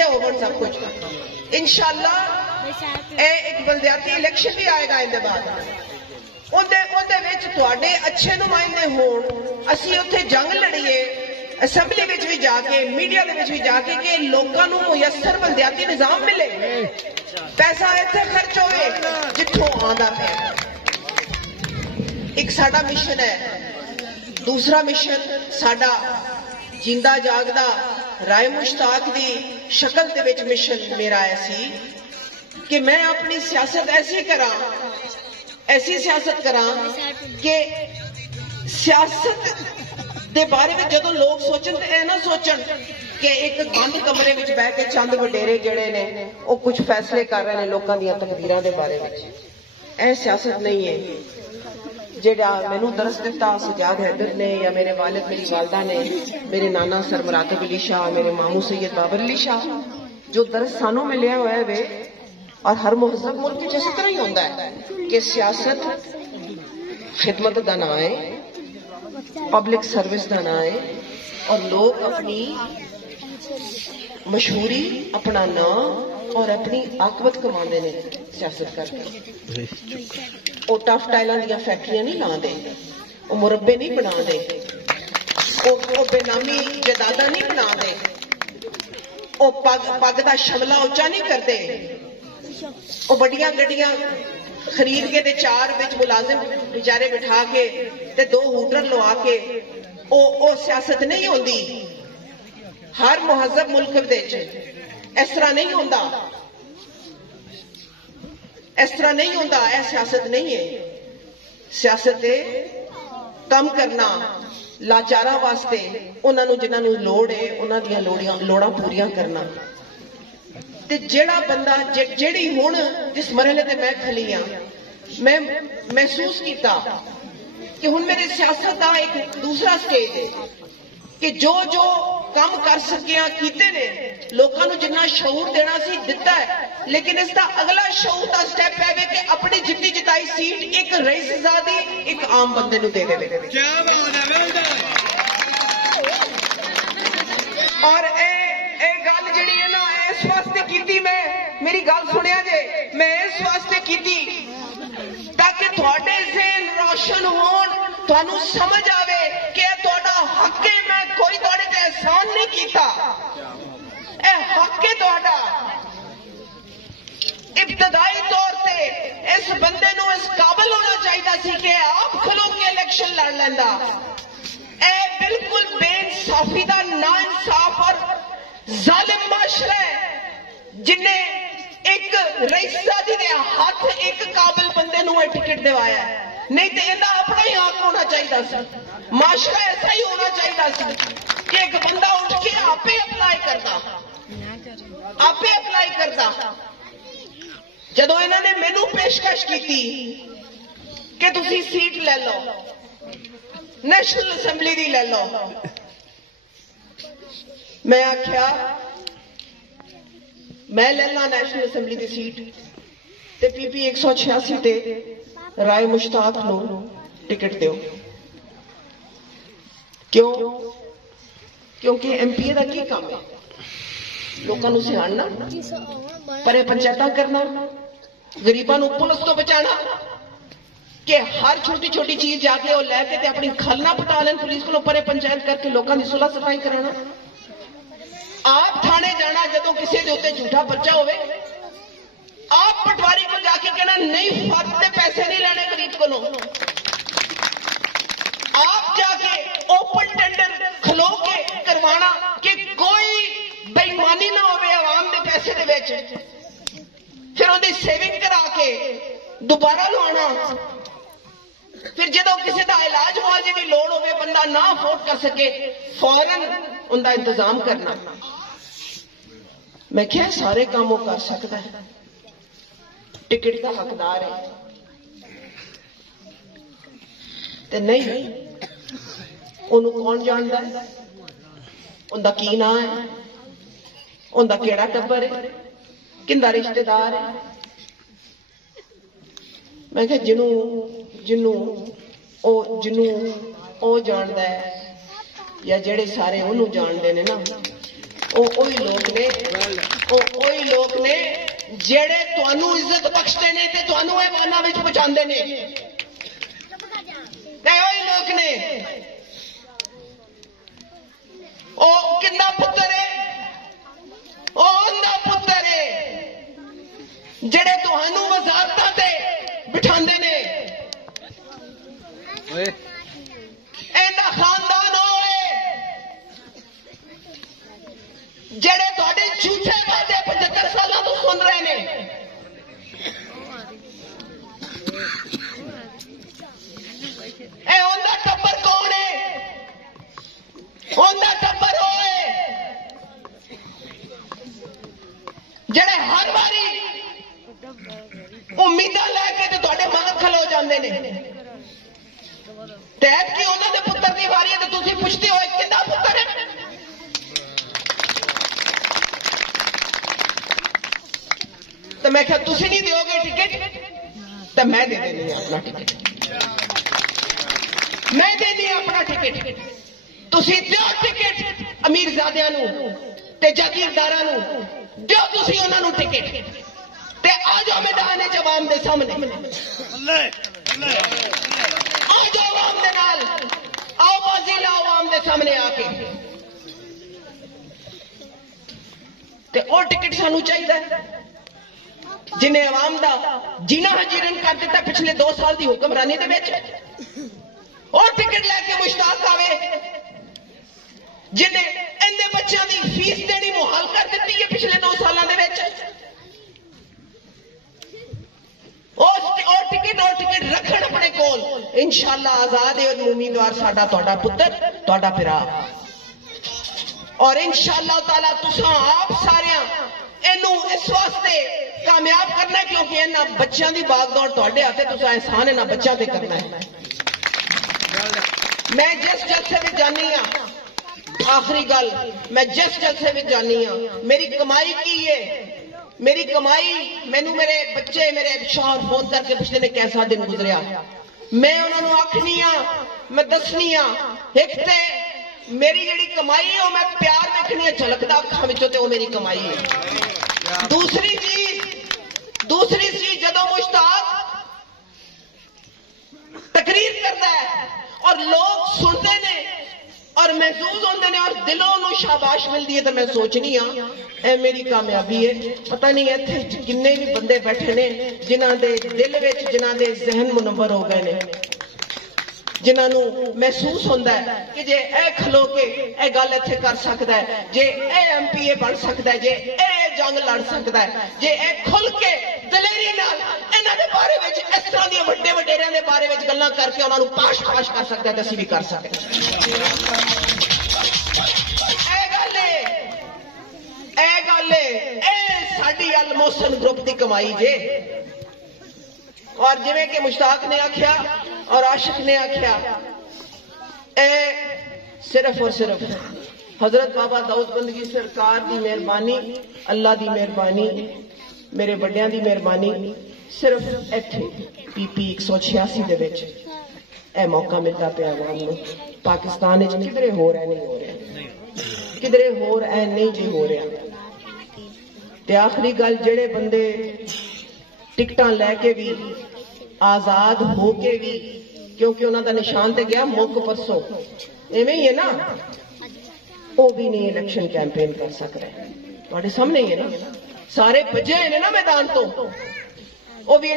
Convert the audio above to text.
ते होवन सब कुछ इंशाअल्लाह। एक बलदियाती इलेक्शन भी आएगा इनके बाद, उहदे अच्छे नुमाइंदे होण, असीं उत्थे जंग लड़ीए असैंबली विच भी जाके मीडिया दे विच भी जाके कि लोकां नूं मुयस्सर बलदियाती निजाम मिले, पैसा इत्थे खर्च होवे जिथों आंदा पिया। एक साडा मिशन है। दूसरा मिशन साडा जिंदा जागदा राय मुश्ताक दी शक्ल दे विच मिशन मेरा ऐसी कि मैं अपनी सियासत ऐसी करा, ऐसी सियासत करा कि सियासत दे बारे में जदों लोग सोचन तो यह ना सोचन कि एक बंद कमरे में बह के चंद वडेरे जड़े ने वो कुछ फैसले कर रहे हैं लोगों दी तकदीरां दे बारे में। यह सियासत नहीं है। जेड़ा मैनू दरस दिता सजाद हैदर ने या मेरे वालिद मेरी वालदा ने, मेरे नाना सर मुरातब अली शाह, मेरे मामू सैयद बाबर अली शाह, जो दरस सानू मिलिया हुआ है वे, और हर मुहज़्ज़ब मुल्क में इस तरह ही होता है कि सियासत खिदमत का ना है, पब्लिक सर्विस का ना है, और लोग अपनी मशहूरी, अपना नाम और अपनी आकबत कमाते ने सियासत करके। वो टफ टाइलों दी फैक्ट्रियां नहीं लाते, वो मुरब्बे नहीं बनाते, वो बेनामी जदादा नहीं बनाते, वो पग का शमला उच्चा नहीं करते, वो बड़ियां गड्डियां खरीद के ते चार विच मुलाजिम बेचारे बिठा के ते दो हूटर लवा के ओ सियासत नहीं होती। हर मुहज़्ज़ब मुल्क विच इस तरह नहीं होता, इस तरह नहीं होता। यह सियासत नहीं है। सियासत है कम करना लाचारा वास्ते, उन्होंने जिन्होंने लोड़ है उन्हों दी लोड़ां पूरियां करना। ते जेड़ा बंदा जेड़ी हुण जिस मरहले ते मैं खली हाँ, मैं महसूस किया कि हुण मेरे सियासत का एक दूसरा स्टेज है कि जो जो काम कर सकिया कीते ने, लोगों को जिन्ना शऊर देना सी दिता है, लेकिन इसका अगला शऊर का स्टेप है कि अपनी जितनी जिताई सीट एक रईसज़ादी एक आम बंदे नूं दे देवे। और ए गल जिहड़ी है ना इस वास्ते कीती, मैं मेरी गल सुनिया जे, मैं इस वास्ते कीती ताकि तुहाडे ज़हन रोशन होण, तुहानू समझ आवे कि तुहाडा हक है। मैं कोई तुहाडे ते एहसान नहीं कीता, ए हक है तुहाडा। इब्तदाई तौर पे इस बंदे नू इस काबिल होना चाहिए सी कि आप खलो के इलेक्शन लड़ लेंदा। ए बिल्कुल बेइंसाफी दा नाइंसाफ और जालिम माशरा है जिन्हें एक रईसज़ादी दे हाथ एक काबिल बंदे नू टिकट दिवाया, नहीं तो इहदा अपना ही हक होना चाहिए सी। माशरा ऐसा ही होना चाहिए सी कि एक बंदा उठ के आपे अप्लाई करता। जदों इन्होंने मैनू पेशकश की कि तुसी सीट ले लो, नेशनल असैंबली दी ले लो, मैं आख्या मैं ले ला नेशनल असैंबली की सीट ते पीपी 186 ते राय मुश्ताक नू टिकट दो। क्यों? क्योंकि एमपीए का की काम है? लोगों को सिखाना, परे पंचायत करना, गरीबों को पुलिस तो बचाना, कि हर छोटी छोटी चीज जाके वो लैके ते अपनी खलना पटा लें पुलिस को, परे पंचायत करके लोगों की सुलह सफाई कराना। आप थाने जाना जदों किसी के उत्ते झूठा पर्चा होवे, आप पटवारी को जाके कहना नहीं फर्द के पैसे नहीं लेने गरीब को। आप जाके ओपन टेंडर खलो के करवाना कि कोई बेईमानी ना होवे आवाम के पैसे दे विच, फिर उहदी सेविंग करा के दोबारा लवाना, फिर जदों किसी का इलाज मुआवजे की लोड़ होवे बंदा ना अफोर्ड कर सके फौरन उनका इंतजाम करना। मैं क्या सारे काम वो कर सकता है, टिकट का हकदार है ते नहीं, उन्होंने कौन जानता है, उनका की नाम है, उनका केड़ा टब्बर है, किंदा रिश्तेदार है। मैं क्या जिन्नू ओ जानता है या जेड़े सारे उन्होंने जानते हैं ना, वो लोग ने जेड़े तुहानू इज्जत बख्शते ने ते तुहानू ऐवानां विच पहुंचांदे ने ते ओही लोग ने। ओ किंदा पुत्तर है, ओ उंदा पुत्तर है जेड़े तुहानू वजारतां ते बिठांदे ने। इहदा खानदान होए जेड़े तुहाडे झूठे वादे 75 सालां तो सुन रहे ने। ए उंदा टब्बर कौन है? उंदा टब्बर होए जेड़े हर बारी उम्मीदां लैके ते तुहाडे मगर खलो जांदे ने। तैत की उन्हां दे पुत्तर दी वारी है ते तुसीं पुछदे हो किंदा पुत्तर है? तो मैं क्या तुसीं नहीं दोगे टिकट तो मैं दे देनी है अपना टिकट, मैं देनी है अपना टिकट। तुसीं दिओ टिकट अमीरजादियां नूं ते जागीरदारां नूं, दिओ तुसीं उन्हां नूं टिकट ते आ जाओ मैदान च अवाम दे सामने, आ जाओ अवाम दे नाल, आओ बाजी लाओ अवाम दे सामने आके। ते ओ टिकट सानू चाहिए जिन्हें अवाम दा जीना हजीरन कर दिता पिछले 2 साल की हुक्मरानी दे विच। ओ टिकट लैके मुश्ताक आवे जिन्हें इन्ने बच्चों की फीस देनी मुहाल कर दी है पिछले 2 सालों के विच। और टिकट रखन अपने कोल इंशाअल्लाह आजाद है उम्मीदवार साडा तुहाडा पुत्तर तुहाडा पिरा। और इंशाअल्लाह ताला तुसां आप सारियां इनू इस वास्ते कामयाब करना है क्योंकि इन्हां बच्चों की बागदौड़ तुहाडे हाथ है, तुसां एहसान इन्हां बच्चों ते करना है। मैं जिस जलसे में जानी हाँ, आखिरी गल, मैं जिस जलसे में जानी हाँ मेरी कमाई की है, मेरी कमाई मैनू मेरे बच्चे मेरे शौहर फोन करके पुछते ने कैसा दिन गुजरिया। मैं उन्होंने आखनी हाँ, मैं दसनी हाँ एक ते मेरी जिहड़ी कमाई है मैं प्यार देखनी है झलकदा अखां विचों ते वो मेरी कमाई है। दूसरी चीज जदों मुश्ताक तकरीर करता है और लोग सुनते ने और महसूस होते हैं और दिलों नूं शाबाश मिलती है तो मैं सोचनी हाँ ए मेरी कामयाबी है। पता नहीं इत्थे किन्ने भी बंदे बैठे ने जिन्हां दे दिल विच जिन्हां दे जहन मुनव्वर हो गए ने, जिन्हों महसूस होता है कि जे ए खलो के ए गल इत्थे कर सकता है, जे ए MPA बन सकता है, जे ए जंग लड़ सकता है, जे ए खुल के दलेरी नाल इन्हां दे बारे विच इस तरह दी वड्डे वडेरियां दे बारे विच गल्लां करके उन्हां नूं पाश कर सकता है तो असीं भी कर सकते हैं। साडी अल मोहसिन ग्रुप की कमाई जे। और जिवें कि मुश्ताक ने आख्या और आशिक ने आख्या सिर्फ और सिर्फ हजरत बाबा दाऊद बंदगी सरकार की मेहरबानी, अल्लाह की मेहरबानी, मेरे बड़ियां की मेहरबानी, सिर्फ इत्थे PP 186 दे विच ए मौका मिलता पिया अवाम नूं। पाकिस्तान किधरे होर ऐ नहीं हो रहा, किधरे होर ऐ नहीं जी हो रहा। ते आखिरी गल, जेड़े बंदे टिकटां लैके भी आजाद होके भी, क्योंकि उन्हों का निशान ते गया मुक परसों, इवें ही है ना, वो भी नहीं इलेक्शन कैंपेन कर सकते। तुहाडे सामने ही है ना, सारे भजे ने ना मैदान तो, वो भी